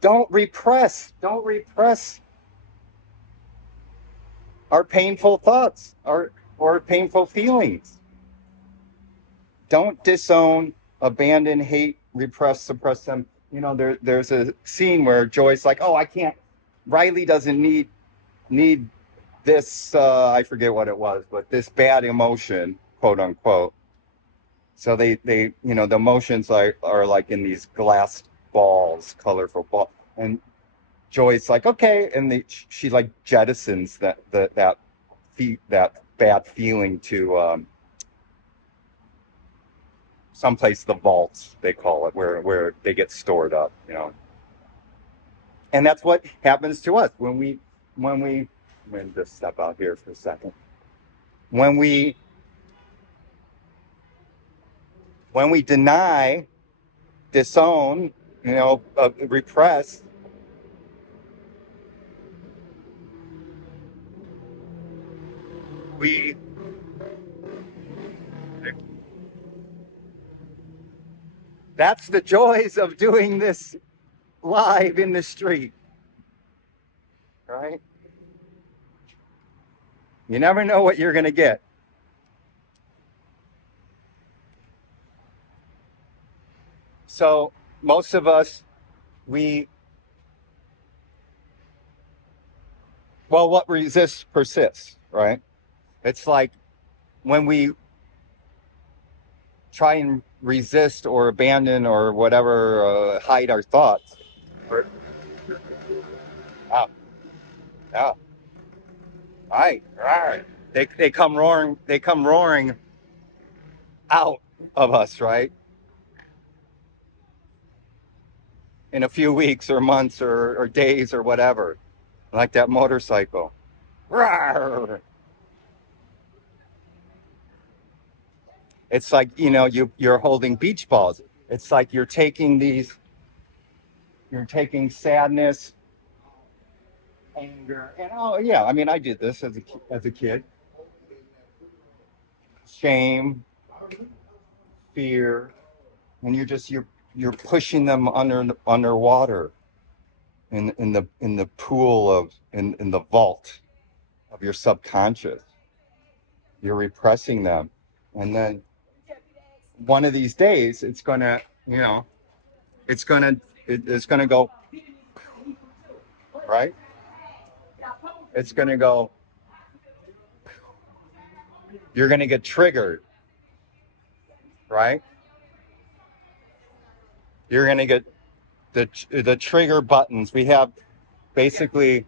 Don't repress. Don't repress our painful thoughts, or painful feelings. Don't disown, abandon, hate, repress, suppress them. There's a scene where Joy's like, "Oh, I can't. Riley doesn't need this. I forget what it was, but this bad emotion, quote unquote." So the emotions are like in these glass balls, colorful ball, and Joy's like, "Okay," and she like jettisons that bad feeling to someplace, the vaults they call it, where they get stored up. And that's what happens to us when we let me just step out here for a second. When we deny, disown, repress, we that's the joys of doing this live in the street, right? You never know what you're going to get. So most of us, we well, what resists persists, right? It's like when we try and resist or abandon or whatever, hide our thoughts. Or, oh, yeah, right. They come roaring. They come roaring out of us, right? In a few weeks or months or days or whatever, like that motorcycle. Rawr. It's like you're holding beach balls. It's like you're taking sadness, anger, and oh yeah, I mean I did this as a kid. Shame, fear, and you're pushing them underwater in the pool in the vault of your subconscious. You're repressing them, and then one of these days it's gonna it's gonna go right. It's gonna go. You're gonna get triggered, right? You're gonna get the trigger buttons. We have basically.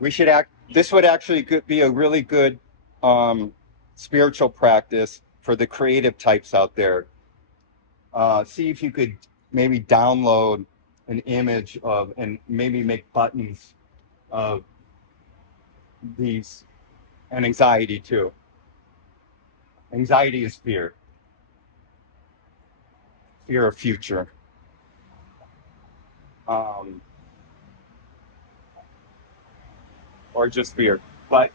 We should act. This would actually be a really good spiritual practice for the creative types out there. See if you could maybe download an image of and maybe make buttons of these, and anxiety too. Anxiety is fear of future, um, or just fear. But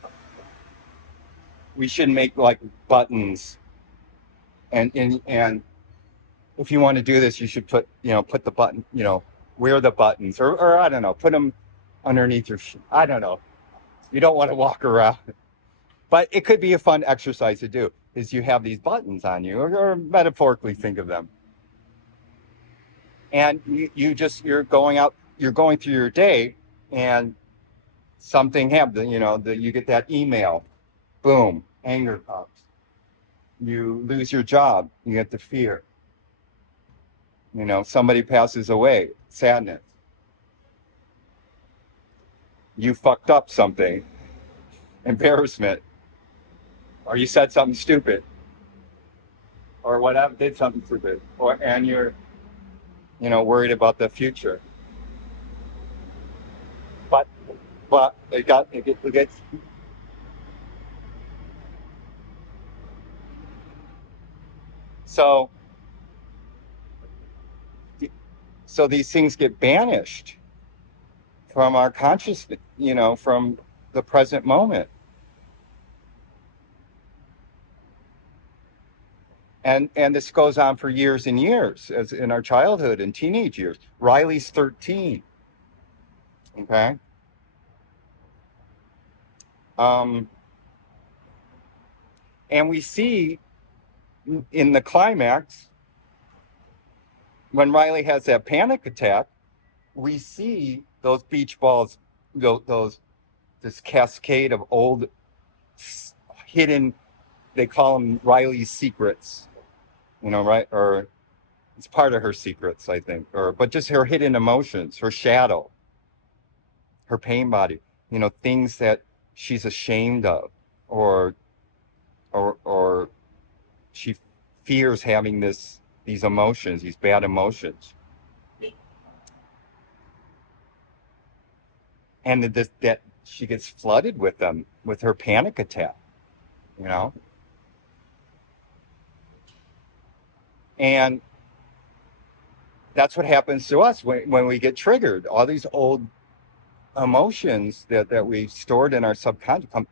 we should make like buttons, and if you want to do this, you should put the button, wear the buttons, or I don't know, put them underneath your I don't know. You don't want to walk around, but it could be a fun exercise to do. Is you have these buttons on you, or metaphorically think of them, and you're going through your day, and something happens. You get that email, boom, anger comes. You lose your job, you get the fear. Somebody passes away, sadness. You fucked up something, embarrassment, or you said something stupid, or whatever, did something stupid, and you're worried about the future. But it gets so so these things get banished from our consciousness, from the present moment. And this goes on for years and years, as in our childhood and teenage years. Riley's 13. Okay. Um, and we see in the climax, when Riley has that panic attack, we see those beach balls, this cascade of old hidden, they call them Riley's secrets, right? Or it's part of her secrets, I think, but just her hidden emotions, her shadow, her pain body, things that she's ashamed of, or she fears having these emotions, these bad emotions. And that she gets flooded with them with her panic attack, you know? And that's what happens to us when we get triggered. All these old emotions that we stored in our subconscious come,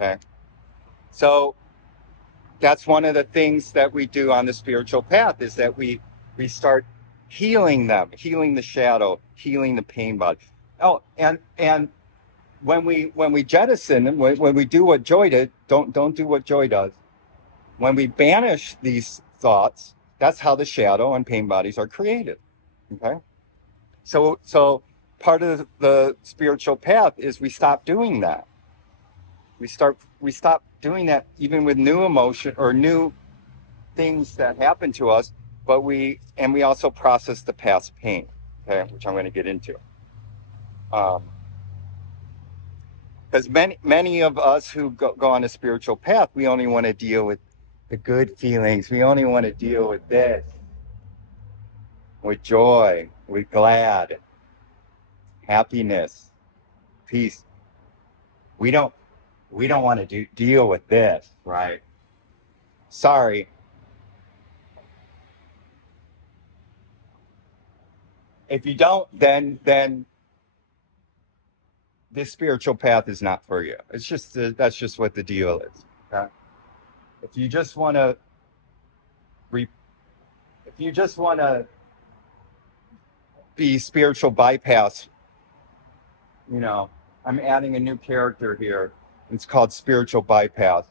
okay? So that's one of the things that we do on the spiritual path, is that we start healing them, healing the shadow, healing the pain body. Oh, and when we jettison, when we do what joy did, don't do what joy does. When we banish these thoughts, that's how the shadow and pain bodies are created. Okay, so part of the spiritual path is we stop doing that. We stop doing that even with new emotion or new things that happen to us, but we also process the past pain, okay, which I'm going to get into. Because many of us who go on a spiritual path, we only want to deal with the good feelings. We only want to deal with this, with joy, with glad, happiness, peace. We don't want to deal with this, right? Sorry. If you don't, then this spiritual path is not for you. It's just that's just what the deal is. Okay? If you just want to be spiritual bypass, I'm adding a new character here. It's called spiritual bypass.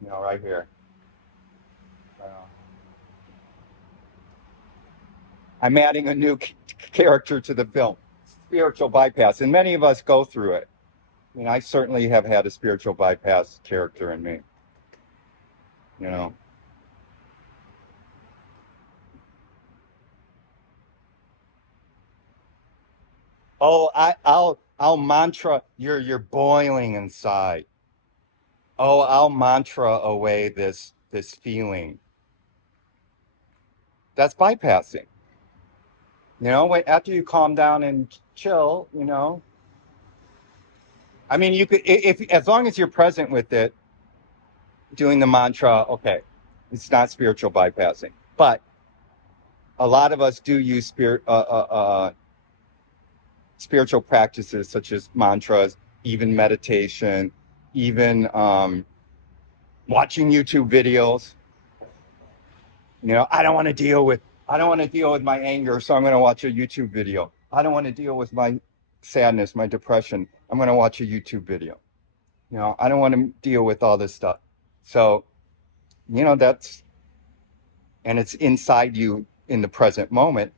Right here. I'm adding a new character to the film, spiritual bypass, and many of us go through it. I certainly have had a spiritual bypass character in me. Oh, I'll mantra. You're boiling inside. Oh, I'll mantra away this feeling. That's bypassing. After you calm down and chill, I mean, you could, if as long as you're present with it, doing the mantra, okay, it's not spiritual bypassing. But a lot of us do use spiritual practices such as mantras, even meditation, even watching YouTube videos. I don't want to deal with my anger, so I'm going to watch a YouTube video. I don't want to deal with my sadness, my depression. I'm going to watch a YouTube video. I don't want to deal with all this stuff. So, and it's inside you in the present moment.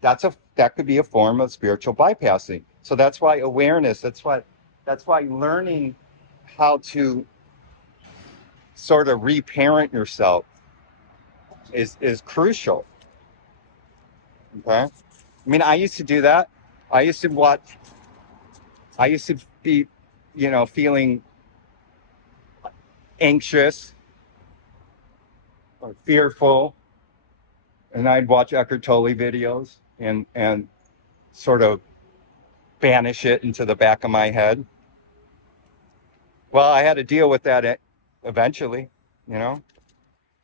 That could be a form of spiritual bypassing. So that's why awareness, that's why learning how to sort of reparent yourself is crucial. Okay. I mean, I used to do that. I used to be, feeling anxious or fearful, and I'd watch Eckhart Tolle videos and sort of banish it into the back of my head. Well, I had to deal with that eventually, I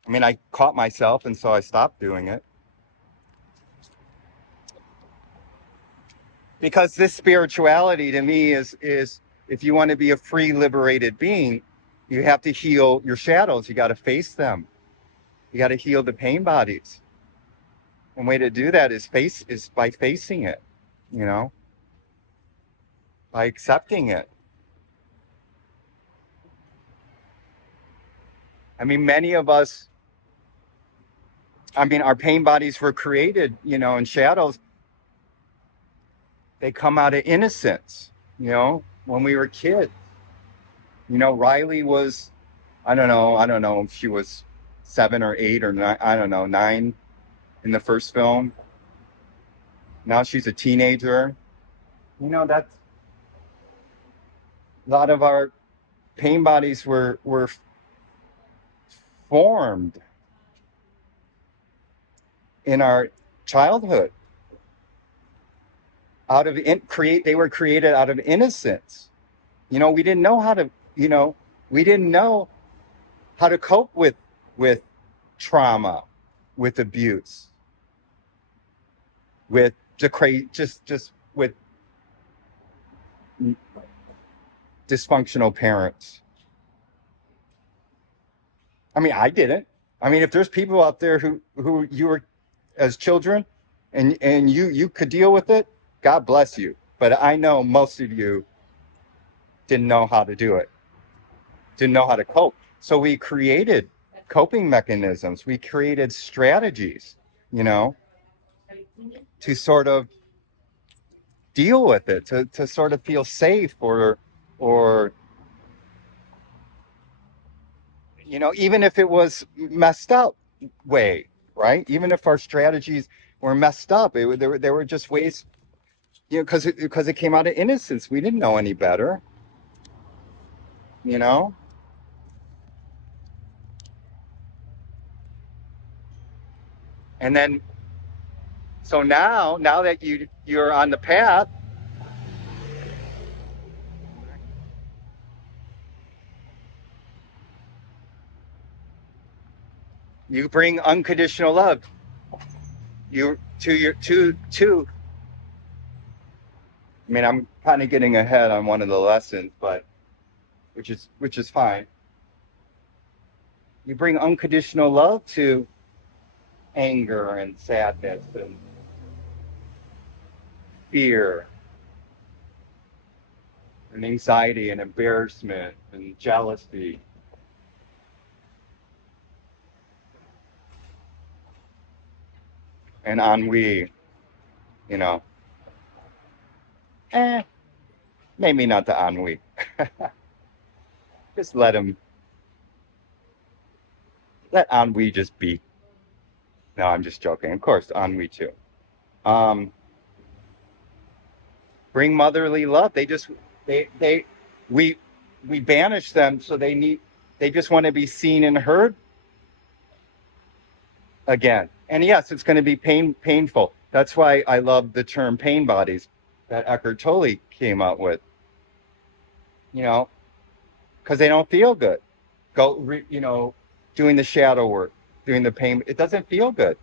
mean, I caught myself, and so I stopped doing it. Because this spirituality to me is if you want to be a free, liberated being, You have to heal your shadows. You got to face them. You got to heal the pain bodies. And way to do that is by facing it, you know, by accepting it. I mean, many of us, I mean, our pain bodies were created, you know, and shadows, they come out of innocence, you know, when we were kids. You know, Riley was, I don't know if she was 7 or 8 or 9, I don't know, 9 in the first film. Now she's a teenager. You know, that's a lot of our pain bodies were formed in our childhood out of create they were created out of innocence. You know, we didn't know how to, you know, we didn't know how to cope with trauma, with abuse, with just with dysfunctional parents. I mean, I didn't. I mean, if there's people out there who you were as children and you could deal with it, God bless you. But I know most of you didn't know how to do it, didn't know how to cope. So we created coping mechanisms. We created strategies, you know, to sort of deal with it, to sort of feel safe or you know, even if it was messed up way, right? Even if our strategies were messed up, there were just ways, you know, because it came out of innocence. We didn't know any better, you know. And then, so now that you're on the path, you bring unconditional love. You to your to. I mean, I'm kind of getting ahead on one of the lessons, but which is fine. You bring unconditional love to anger and sadness and fear and anxiety and embarrassment and jealousy and ennui, you know. Eh, maybe not the ennui. Just let ennui just be. No, I'm just joking. Of course, ennui too. Um, bring motherly love. They we we banish them, so they just want to be seen and heard again. And yes, it's going to be painful. That's why I love the term pain bodies that Eckhart Tolle came up with. You know, because they don't feel good. You know, doing the shadow work, doing the pain. It doesn't feel good.